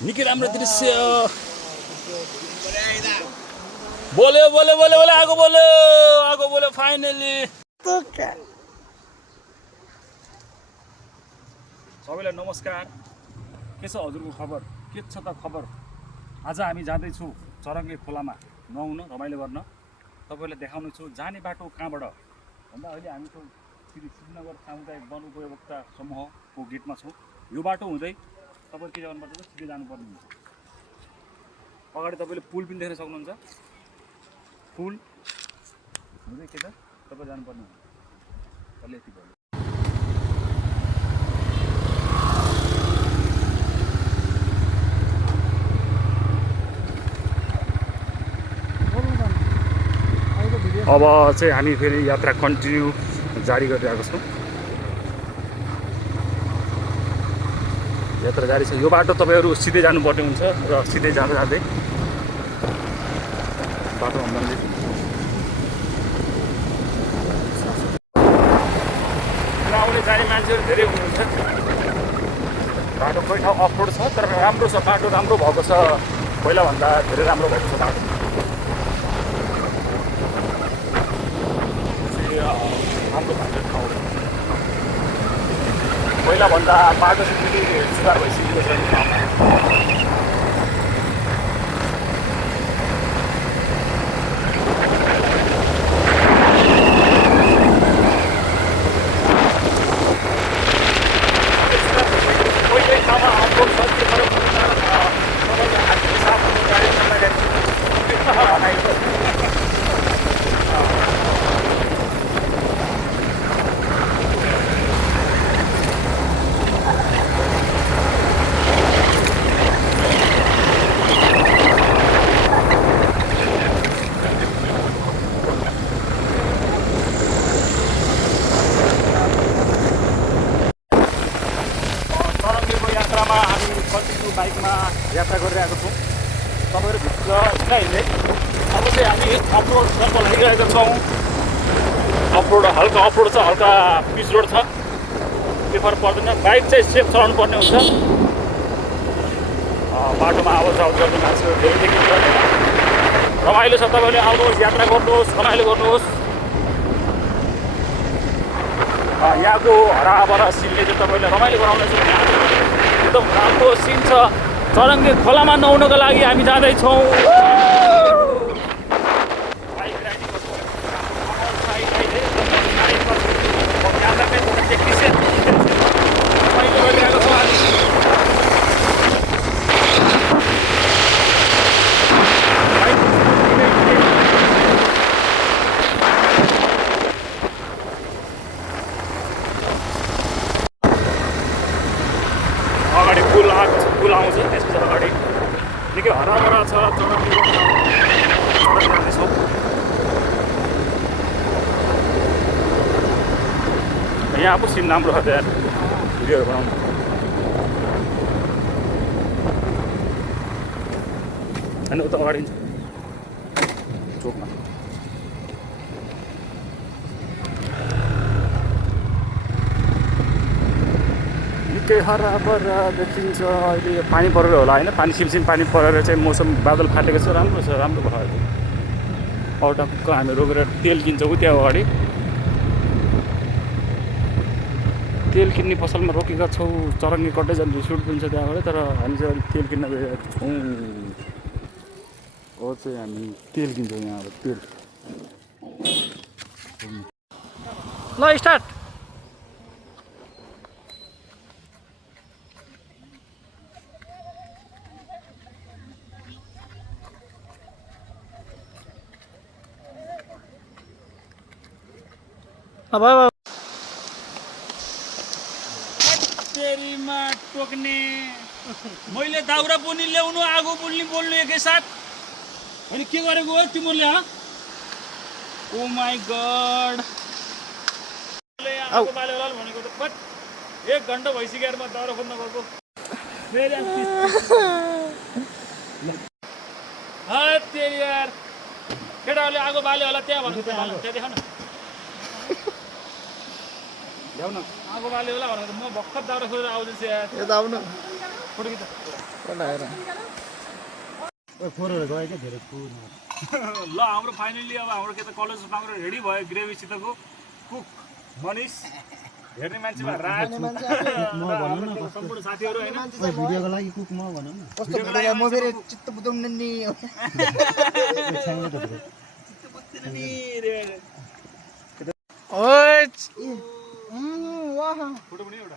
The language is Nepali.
निकै राम्रो दृश्य बोल्यो बोल्यो बोल्यो बोल्यो आगो बोल्यो फाइनली सबैलाई नमस्कार के छ हजुरको खबर के छ त खबर आज हामी जाँदैछौँ चरङ्गे खोलामा नुहाउन रमाइलो गर्न तपाईँलाई देखाउने छु जाने बाटो कहाँबाट भन्दा अहिले हामी छौँ श्रीनगर सामुदायिक वन उपभोक्ता समूहको गेटमा छौँ यो बाटो हुँदै तपाईँ के गर्नुपर्छ त सिधै जानुपर्ने हुन्छ अगाडि तपाईँले पुल पनि देख्न सक्नुहुन्छ पुल हुँदै के त तपाईँ जानुपर्ने हुन्छ अहिले यति भयो अब चाहिँ हामी फेरि यात्रा कन्टिन्यू जारी गरिरहेको छौँ यात्रा जारी छ यो बाटो तपाईँहरू सिधै जानुपर्ने हुन्छ र सिधै जाँदै जाँदै बाटो सम्बन्धित आउने जाने मान्छेहरू धेरै हुनुहुन्छ बाटो कोही ठाउँ अफरोड छ तर राम्रो छ बाटो राम्रो भएको छ पहिलाभन्दा धेरै राम्रो भएको छ बाटो राम्रो भएको ठाउँ पहिलाभन्दा बाटो चाहिँ सुधार भइसकेको छ बाइकमा यात्रा गरिरहेको छौँ तपाईँहरू भित्र हिँड्दै अब चाहिँ हामी अफरोडतर्फ लागिरहेका छौँ अफरोड हल्का अफरोड छ हल्का पिच रोड छ त्यो फरक पर्दैन बाइक चाहिँ सेफ चलाउनु पर्ने हुन्छ बाटोमा आवत जावत गर्ने मान्छेहरू धेरै देखिन्छ रमाइलो छ तपाईँले आउनुहोस् यात्रा गर्नुहोस् रमाइलो गर्नुहोस् यहाँको हराभरा सिनले चाहिँ तपाईँले रमाइलो गराउनेछ एकदम राम्रो सिन छ चरङ्गे खोलामा नुहाउनको लागि हामी जाँदैछौँ अगाडि पुल आउँछ त्यसपछि अगाडि निकै हराभरा छ जाँदैछौँ यहाँ अब सिन राम्रो छ त्यहाँ भिडियोहरू बनाउनु होइन उता अगाडि चोकमा हराभरा देखिन्छ अहिले पानी परेर होला होइन पानी सिमसिम पानी परेर चाहिँ मौसम बादल फाटेको छ राम्रो भयो अरूटक्क हामी रोकेर तेल किन्छौँ त्यहाँ अगाडि तेल किन्ने पसलमा रोकेका छौँ चरङ्गे कट्दै जान्छ सुट पनि छ त्यहाँबाट तर हामी चाहिँ अलिक तेल किन्न गएका छौँ अब चाहिँ हामी तेल किन्छौँ यहाँबाट तेल ल स्टार्ट अब तेरीमा टोक्ने मैले दाउरा पनि ल्याउनु आगो पनि बोल्नु एकैसाथ अनि के गरेको हो तिमीले ओ माई गड आगो बाल्यो होला भनेको त बट 1 घन्टा भइसक्यो म दाउरा खोज्न गएको फेरि तेरी यार केटाहरूले आगो बाल्यो होला त्यहाँ भन्नु त्यहाँ देखाउन ल्याउन आगो बाल्यो होला भनेको म भर्खर दाउरा खोजेर आउँदैछु यार यता आउनु फोटो खिच फोरहरू गयो क्या धेरै फुल ल हाम्रो फाइनली अब हाम्रो के त कलेज हाम्रो रेडी भयो ग्रेभीसितको कुक मनिष हेर्ने मान्छे भयो राज हाम्रो सम्पूर्ण साथीहरू होइन भिडियोको लागि कुक म भनौँ न कस्तो भइरहेको म फेरि चित्त बुझाउनु नि फोटो पनि एउटा